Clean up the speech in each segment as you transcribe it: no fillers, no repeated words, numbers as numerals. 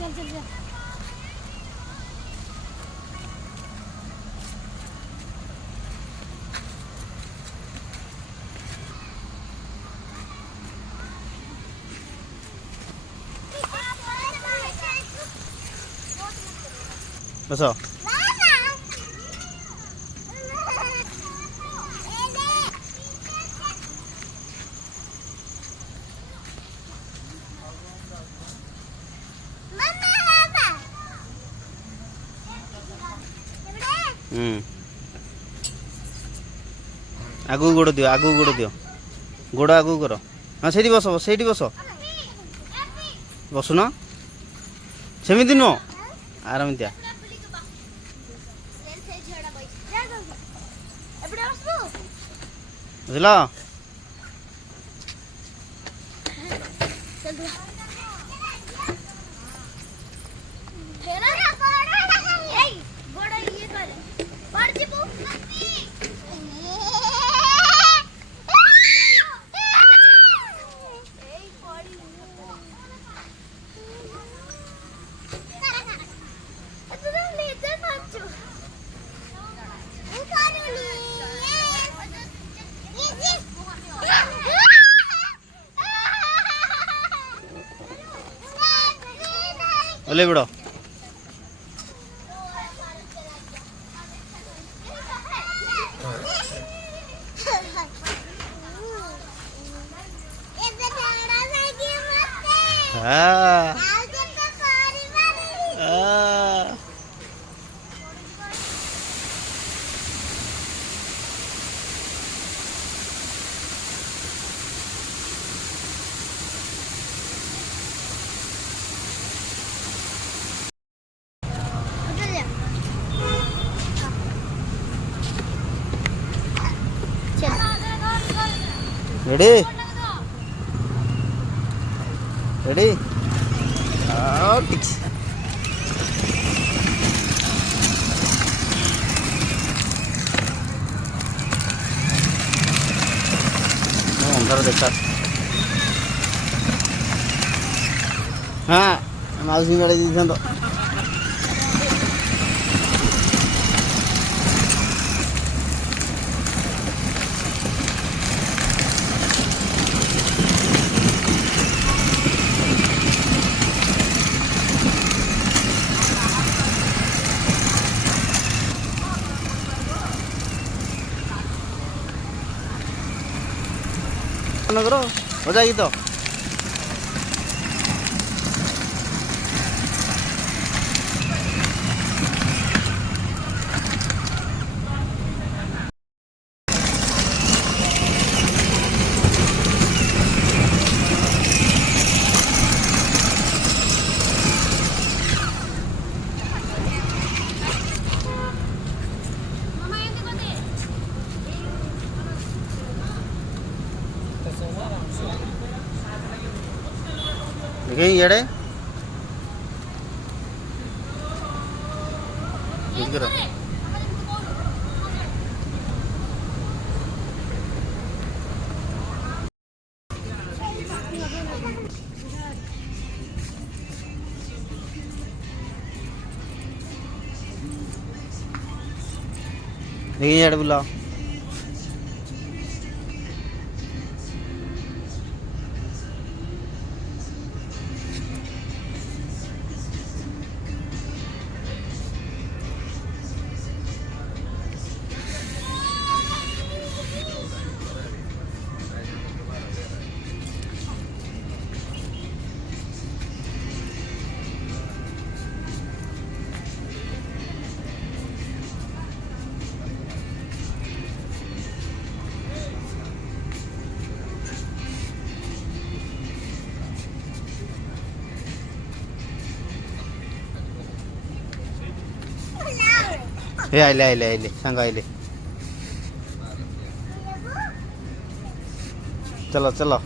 चल चल चल बस आगू गोड़ दियो गोड़ आगू कर हाँ से बस बस बसुन सेमती नुह आरमतिया बुझल ओले बिड़ रेडी रेडी अंधार देखा हाँ मौसी गाड़ी तो नगर मजा की तो देखें येड़े देखिए येड़े बुला हे आइले आइले आइले सांग आइले चलो चलो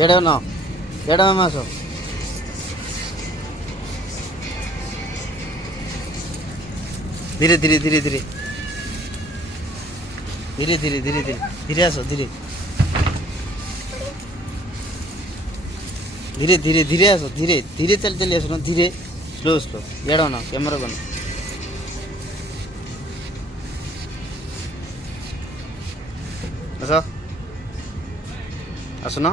ଏଇଟା ନ ଏଇଟା ମାମା ଆସ। ଧୀରେ ଧୀରେ ଧୀରେ ଧୀରେ ଧୀରେ ଧୀରେ ଧୀରେ ଧୀରେ ଧୀରେ ଆସ ଧୀରେ ଧୀରେ ଧୀରେ ଧୀରେ ଆସ ଧୀରେ ଧୀରେ ଚାଲି ଚାଲି ଆସୁନ ଧୀରେ ସ୍ଲୋ ସ୍ଲୋ ଇଆଡ଼ ନ କ୍ୟାମେରା ବନ ଆସ ଆସୁନ।